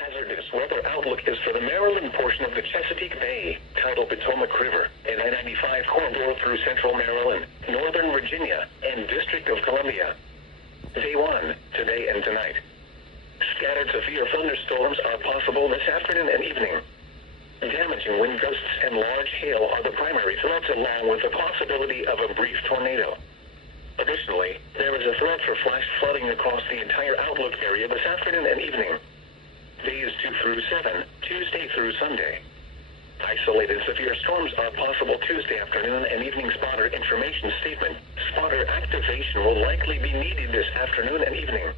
Hazardous weather outlook is for the Maryland portion of the Chesapeake Bay, tidal Potomac River, and I-95 corridor through central Maryland, northern Virginia, and District of Columbia. Day 1, today and tonight. Scattered severe thunderstorms are possible this afternoon and evening. Damaging wind gusts and large hail are the primary threats, along with the possibility of a brief tornado. Additionally, there is a threat for flash flooding across the entire outlook area this afternoon and evening. Days 2 through 7, Tuesday through Sunday. Isolated severe storms are possible Tuesday afternoon and evening. Spotter information statement. Spotter activation will likely be needed this afternoon and evening.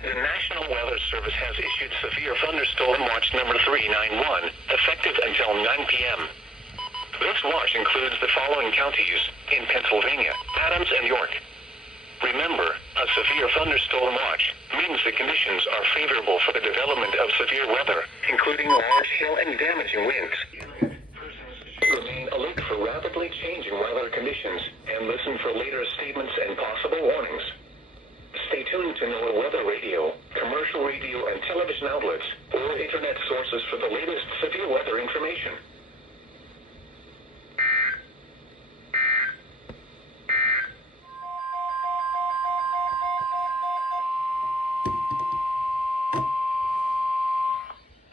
The National Weather Service has issued severe thunderstorm watch number 391, effective until 9 p.m. This watch includes the following counties in Pennsylvania: Adams and York. Remember, a severe thunderstorm watch means the conditions are favorable for the development of severe weather, including large hail and damaging winds. Persons should remain alert for rapidly changing weather conditions and listen for later statements and possible warnings. Stay tuned to NOAA weather radio, commercial radio and television outlets, or internet sources for the latest severe weather information.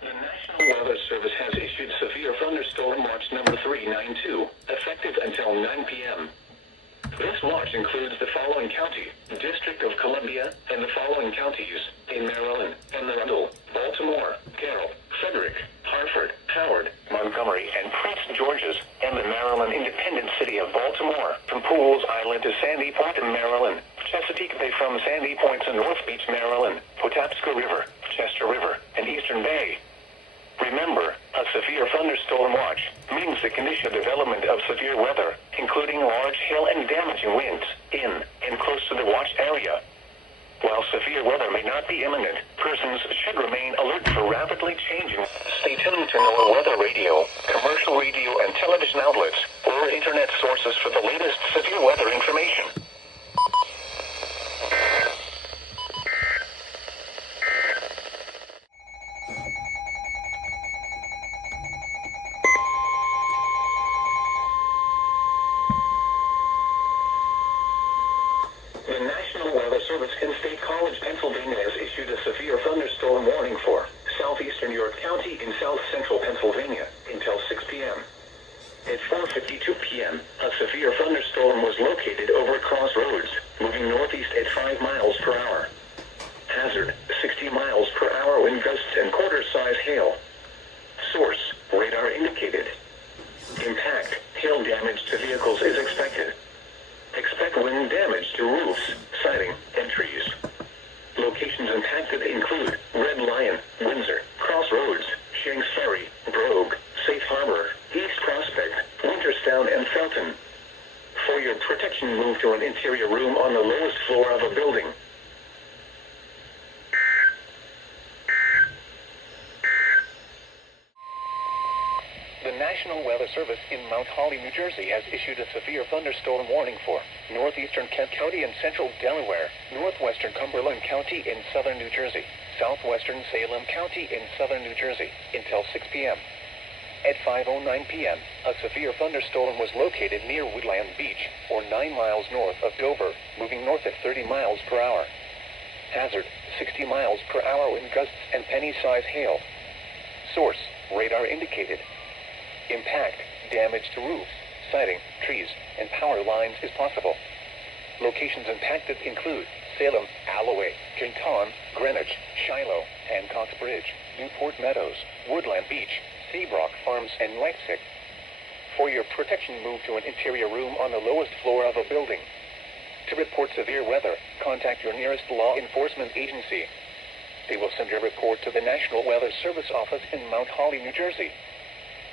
The National Weather Service has issued severe thunderstorm watch number 392, effective until 9 p.m. This watch includes the following county, District of Columbia, and the following counties in Maryland: Anne Arundel, Baltimore, Carroll, Frederick, Hartford, Howard, Montgomery, and Prince George's, and the Maryland independent city of Baltimore, from Pools Island to Sandy Point in Maryland, Chesapeake Bay from Sandy Point to North Beach, Maryland, Patapsco River, Chester River, and Eastern Bay. Remember, a severe thunderstorm watch means the condition of development of severe weather, including large hail and damaging winds, in and close to the watch area. While severe weather may not be imminent, persons should remain alert for rapidly changing. Stay tuned to NOAA weather radio, commercial radio and television outlets, or internet sources for the latest severe weather information. The National Weather Service in State College, Pennsylvania has issued a severe thunderstorm warning for southeastern York County in south central Pennsylvania until 6 p.m. At 4:52 p.m., a severe thunderstorm was located over Crossroads, moving northeast at 5 miles per hour. Hazard, 60 miles per hour wind gusts and quarter-size hail. Source, radar indicated. Impact, hail damage to vehicles is expected. Expect wind damage to roofs, siding, and trees. Locations impacted include Red Lion, Windsor, Crossroads, Shanks Ferry, Brogue, Safe Harbor, East Prospect, Winterstown, and Felton. For your protection, move to an interior room on the lowest floor of a building. The National Weather Service in Mount Holly, New Jersey has issued a severe thunderstorm warning for northeastern Kent County and central Delaware, northwestern Cumberland County in southern New Jersey, southwestern Salem County in southern New Jersey until 6 p.m. At 5:09 p.m., a severe thunderstorm was located near Woodland Beach, or 9 miles north of Dover, moving north at 30 miles per hour. Hazard, 60 miles per hour wind gusts and penny-size hail. Source, radar indicated. Impact, damage to roofs, siding, trees, and power lines is possible. Locations impacted include Salem, Alloway, Jinton, Greenwich, Shiloh, Hancock's Bridge, Newport Meadows, Woodland Beach, Seabrook Farms, and Leipzig. For your protection, move to an interior room on the lowest floor of a building. To report severe weather, contact your nearest law enforcement agency. They will send your report to the National Weather Service office in Mount Holly, New Jersey.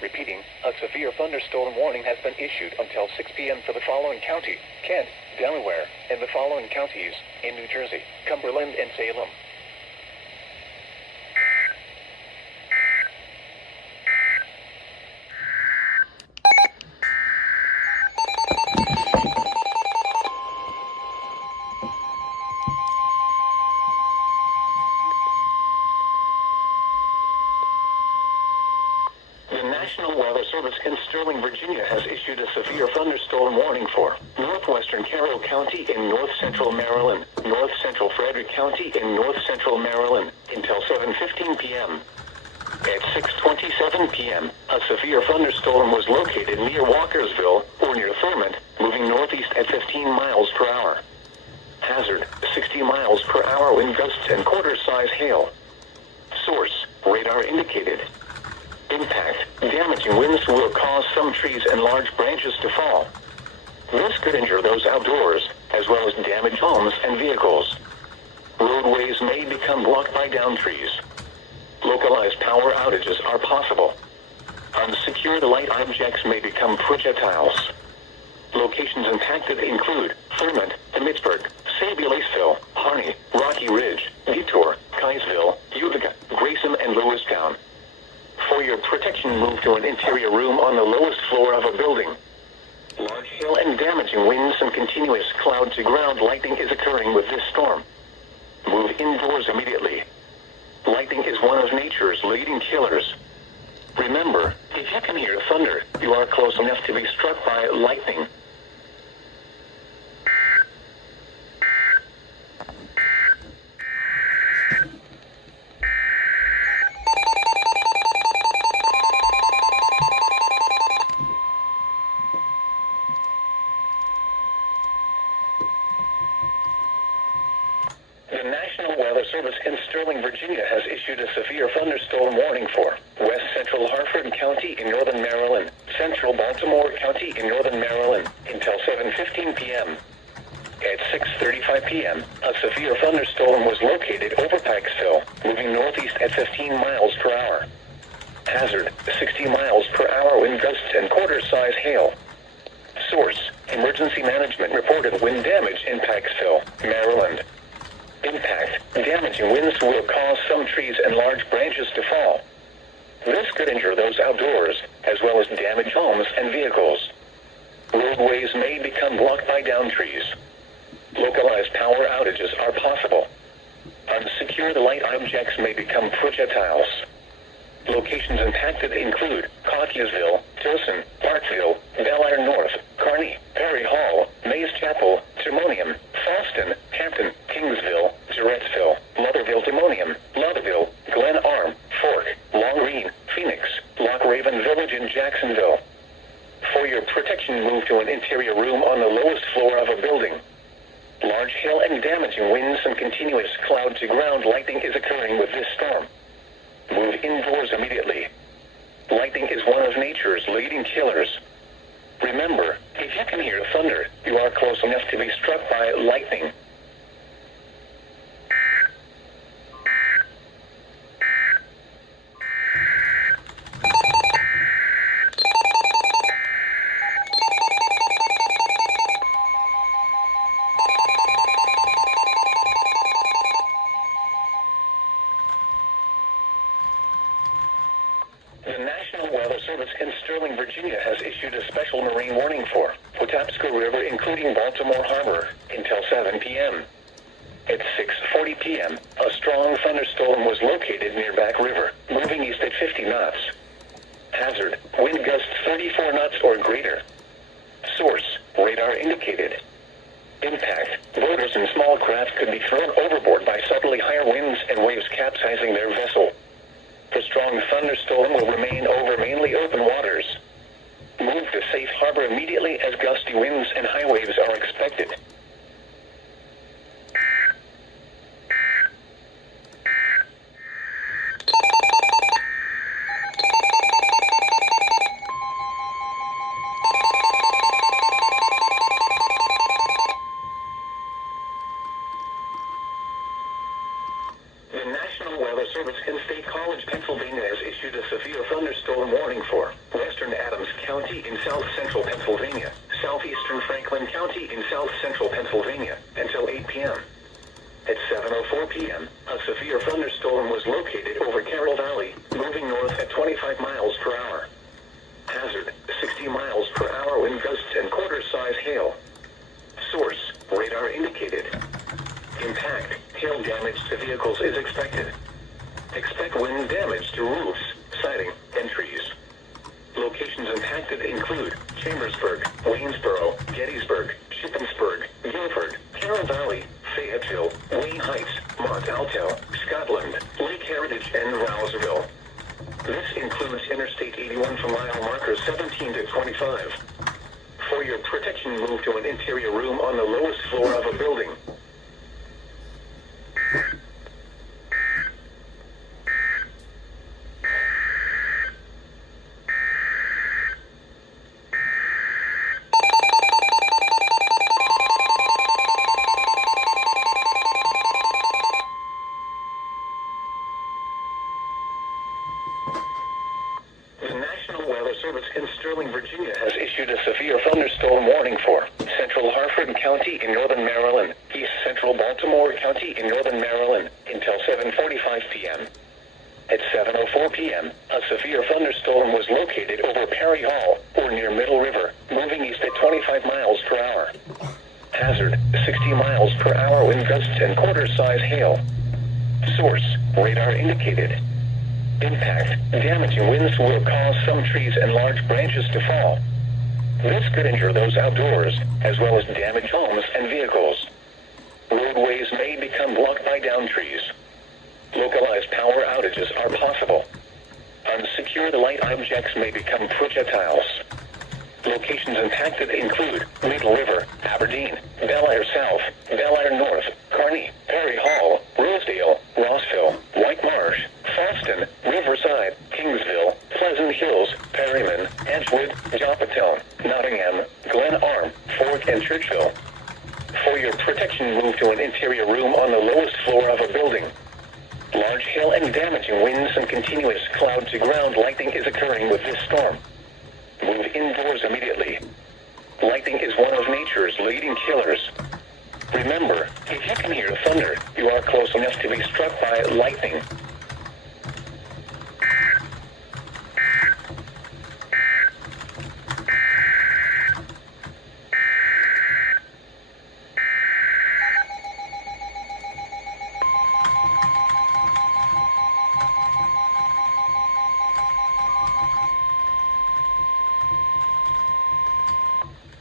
Repeating, a severe thunderstorm warning has been issued until 6 p.m. for the following county, Kent, Delaware, and the following counties in New Jersey, Cumberland, and Salem. thunderstorm warning for northwestern Carroll County in north central Maryland, north central Frederick County in north central Maryland until 7:15 p.m. At 6:27 p.m., a severe thunderstorm was located near Walkersville or near Thurmont, moving northeast at 15 miles per hour. Hazard, 60 miles per hour wind gusts and quarter-size hail. Source, radar indicated. Impact, damaging winds will cause some trees and large branches to fall. This could injure those outdoors, as well as damage homes and vehicles. Roadways may become blocked by downed trees. Localized power outages are possible. Unsecured light objects may become projectiles. Locations impacted include Thurmont, Pittsburgh, Laceville, Harney, Rocky Ridge, Detour, Kaysville, Utica, Grayson, and Lewistown. For your protection, move to an interior room on the lowest floor of a building. Large hail and damaging winds and continuous cloud-to-ground lightning is occurring with this storm. Move indoors immediately. Lightning is one of nature's leading killers. Remember, if you can hear thunder, you are close enough to be struck by lightning. The National Weather Service in Sterling, Virginia has issued a severe thunderstorm warning for west central Harford County in northern Maryland, central Baltimore County in northern Maryland, until 7:15 p.m. At 6:35 p.m., a severe thunderstorm was located over Pikesville, moving northeast at 15 miles per hour. Hazard, 60 miles per hour wind gusts and quarter-size hail. Source, Emergency Management reported wind damage in Pikesville, Maryland. Impact, damaging winds will cause some trees and large branches to fall. This could injure those outdoors, as well as damage homes and vehicles. Roadways may become blocked by downed trees. Localized power outages are possible. Unsecured light objects may become projectiles. Locations impacted include Cockeysville, Tilson, Parkville, Bellaire North, Kearney, Perry Hall, Mays Chapel, Timonium, Foston, Hampton, Kingsville, Jarrettsville, Lutherville, Timonium, Lutherville, Glen Arm, Fork, Long Green, Phoenix, Loch Raven Village, and Jacksonville. For your protection, move to an interior room on the lowest floor of a building. Large hail and damaging winds and continuous cloud-to-ground lightning is occurring with this storm. Move indoors immediately. Lightning is one of nature's leading killers. Remember, if you can hear thunder, you are close enough to be struck by lightning. The National Weather Service in Sterling, Virginia has issued a special marine warning for Patapsco River, including Baltimore Harbor, until 7 p.m. At 6:40 p.m., a strong thunderstorm was located near Back River, moving east at 50 knots. Hazard, wind gusts 34 knots or greater. Source, radar indicated. Impact, boaters and small craft could be thrown overboard by suddenly higher winds and waves capsizing their vessel. The strong thunderstorm will remain over mainly open waters. Move to safe harbor immediately as gusty winds and high waves are expected. The National Weather Service in State College, Pennsylvania has issued a severe thunderstorm warning for western Adams County in south central Pennsylvania, southeastern Franklin County in south central Pennsylvania, until 8 p.m. At 7:04 p.m., a severe thunderstorm was located over Carroll Valley, moving north at 25 miles per hour. Hazard, 60 miles per hour wind gusts and quarter-size hail. Source, radar indicated. Impact, hail damage to vehicles is expected. Expect wind damage to roofs, siding, and trees. Locations impacted include Chambersburg, Waynesboro, Gettysburg, Shippensburg, Guilford, Carroll Valley, Fayetteville, Wayne Heights, Mont Alto, Scotland, Lake Heritage, and Rowsville. This includes Interstate 81 from mile markers 17 to 25. For your protection, move to an interior room on the lowest floor of a building. The National Weather Service in Sterling, Virginia has issued a severe thunderstorm warning for central Harford County in northern Maryland, east central Baltimore County in northern Maryland, until 7:45 p.m. At 7:04 p.m., a severe thunderstorm was located over Perry Hall, or near Middle River, moving east at 25 miles per hour. Hazard, 60 miles per hour wind gusts and quarter-size hail. Source, radar indicated. Impact, damaging winds will cause some trees and large branches to fall. This could injure those outdoors, as well as damage homes and vehicles. Roadways may become blocked by downed trees. Localized power outages are possible. Unsecured light objects may become projectiles. Locations impacted include Middle River, Aberdeen, Bel Air South, Bel Air North, Kearney, Perry Hall, Rosedale, Rossville, White Marsh, Fallston, Riverside, Kingsville, Pleasant Hills, Perryman, Edgewood, Joppatone, Nottingham, Glen Arm, Fork, and Churchville. For your protection, move to an interior room on the lowest floor of a building. Large hail and damaging winds and continuous cloud-to-ground lightning is occurring with this storm. Move indoors immediately. Lightning is one of nature's leading killers. Remember, if you can hear thunder, you are close enough to be struck by lightning.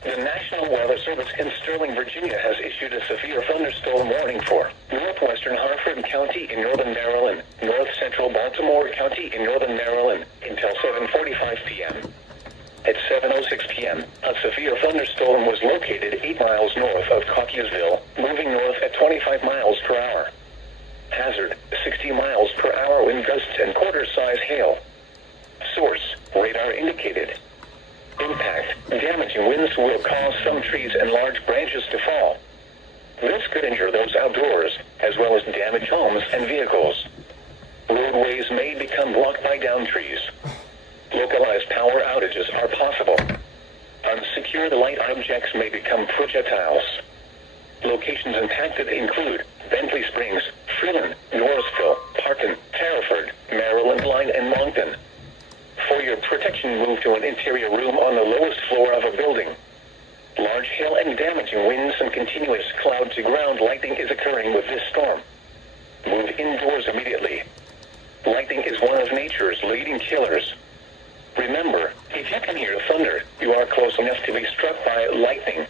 The National Weather Service in Sterling, Virginia has issued a severe thunderstorm warning for northwestern Harford County in northern Maryland, north central Baltimore County in northern Maryland, until 7:45 p.m. At 7:06 p.m., a severe thunderstorm was located 8 miles north of Cockeysville, moving north at 25 miles per hour. Hazard, 60 miles per hour wind gusts and quarter-size hail. Source, radar indicated. Impact, damaging winds will cause some trees and large branches to fall. This could injure those outdoors, as well as damage homes and vehicles. Roadways may become blocked by downed trees. Localized power outages are possible. Unsecured light objects may become projectiles. Locations impacted include Bentley Springs, Freeland, Norrisville, Parkin, Hereford, Maryland Line, and Moncton. For your protection, move to an interior room on the lowest floor of a building. Large hail and damaging winds and continuous cloud-to-ground lightning is occurring with this storm. Move indoors immediately. Lightning is one of nature's leading killers. Remember, if you can hear thunder, you are close enough to be struck by lightning.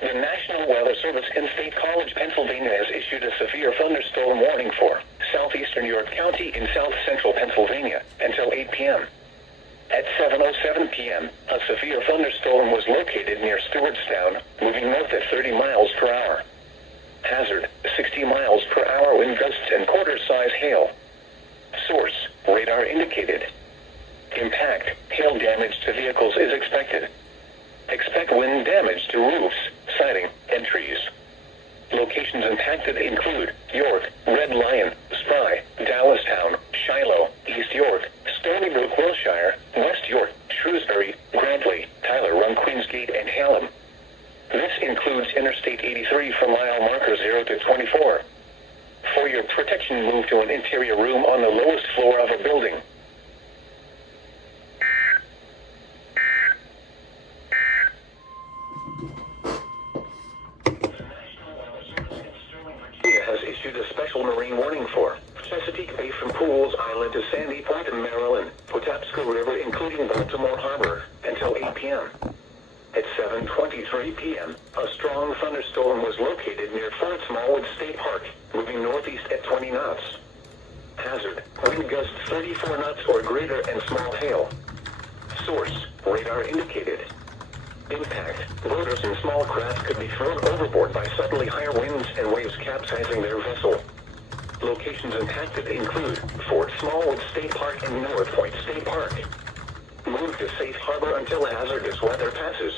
The National Weather Service in State College, Pennsylvania has issued a severe thunderstorm warning for southeastern York County in south central Pennsylvania until 8 p.m. At 7:07 p.m., a severe thunderstorm was located near Stewartstown, moving north at 30 miles per hour. Hazard, 60 miles per hour wind gusts and quarter-size hail. Source, radar indicated. Impact, hail damage to vehicles is expected. Expect wind damage to roofs, siding, and trees. Locations impacted include York, Red Lion, Spry, Dallastown, Shiloh, East York, Stony Brook, Wilshire, West York, Shrewsbury, Grantley, Tyler Run, Queensgate, and Hallam. This includes Interstate 83 from mile marker 0 to 24. For your protection, move to an interior room on the lowest floor of a building. Has issued a special marine warning for Chesapeake Bay from Pools Island to Sandy Point in Maryland, Patapsco River including Baltimore Harbor, until 8 p.m. At 7:23 p.m., a strong thunderstorm was located near Fort Smallwood State Park, moving northeast at 20 knots. Hazard, wind gusts 34 knots or greater and small hail. Source, radar indicated. Impact, boaters and small craft could be thrown overboard by suddenly higher winds and waves capsizing their vessel. Locations impacted include Fort Smallwood State Park and North Point State Park. Move to safe harbor until hazardous weather passes.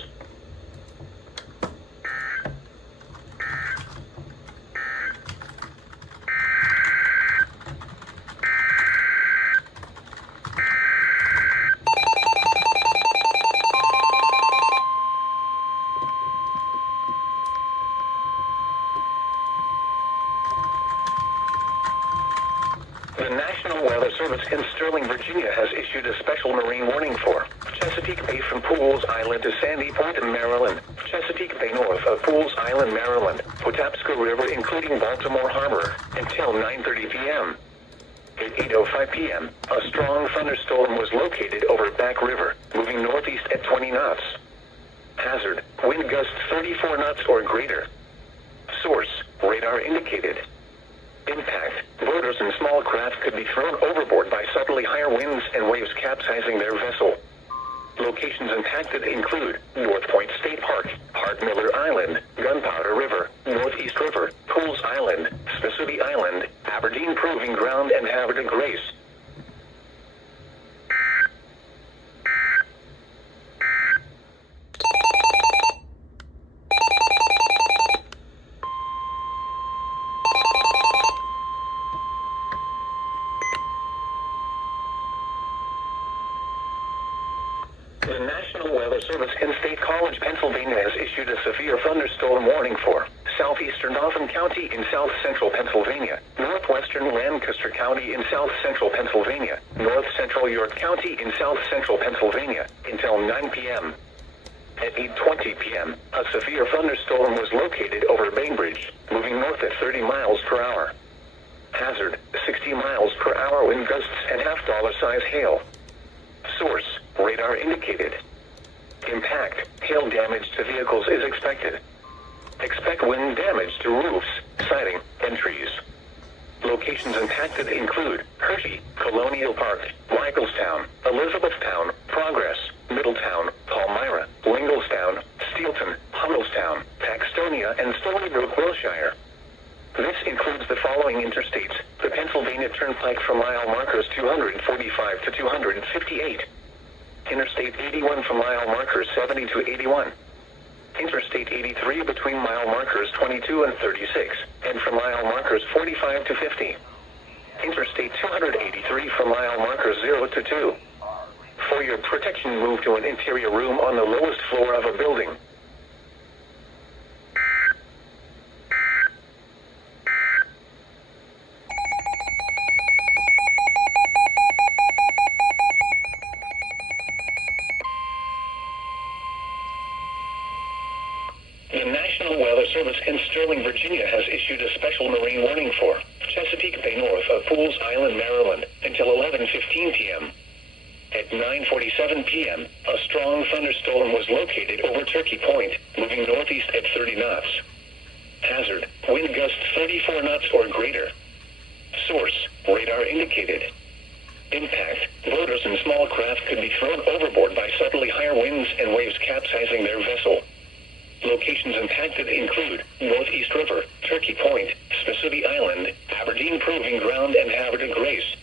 The National Weather Service in Sterling, Virginia has issued a special marine warning for Chesapeake Bay from Pools Island to Sandy Point in Maryland, Chesapeake Bay north of Pools Island, Maryland, Patapsco River including Baltimore Harbor, until 9:30 p.m. At 8:05 p.m., a strong thunderstorm was located over Back River, moving northeast at 20 knots. Hazard, wind gusts 34 knots or greater. Source, radar indicated. Impact, boaters and small craft could be thrown overboard by suddenly higher winds and waves capsizing their vessel. Locations impacted include North Point State Park, Hart Miller Island, Gunpowder River, Northeast River, Pools Island, Spessooty Island, Aberdeen Proving Ground, and Havre de Grace. The National Weather Service in State College, Pennsylvania has issued a severe thunderstorm warning for southeastern Dauphin County in south central Pennsylvania, northwestern Lancaster County in south central Pennsylvania, north central York County in south central Pennsylvania, until 9 p.m. At 8:20 p.m., a severe thunderstorm was located over Bainbridge, moving north at 30 miles per hour. Hazard, 60 miles per hour wind gusts and half-dollar-size hail. Source, radar indicated. Impact, hail damage to vehicles is expected. Expect wind damage to roofs, siding, and trees. Locations impacted include Hershey, Colonial Park, Michaelstown, Elizabethtown, Progress, Middletown, Palmyra, Winglestown, Steelton, Hummelstown, Paxtonia, and Stony Brook, Wilshire. This includes the following interstates: the Pennsylvania Turnpike from mile markers 245 to 258, Interstate 81 from mile markers 70 to 81, Interstate 83 between mile markers 22 and 36, and from mile markers 45 to 50, Interstate 283 from mile markers 0 to 2. For your protection, move to an interior room on the lowest floor of a building. The National Weather Service in Sterling, Virginia has issued a special marine warning for Chesapeake Bay north of Pools Island, Maryland, until 11:15 p.m. At 9:47 p.m., a strong thunderstorm was located over Turkey Point, moving northeast at 30 knots. Hazard, wind gusts 34 knots or greater. Source, radar indicated. Impact, boaters and small craft could be thrown overboard by suddenly higher winds and waves capsizing their vessel. Locations impacted include Northeast River, Turkey Point, Spessooty Island, Aberdeen Proving Ground, and Havre de Grace.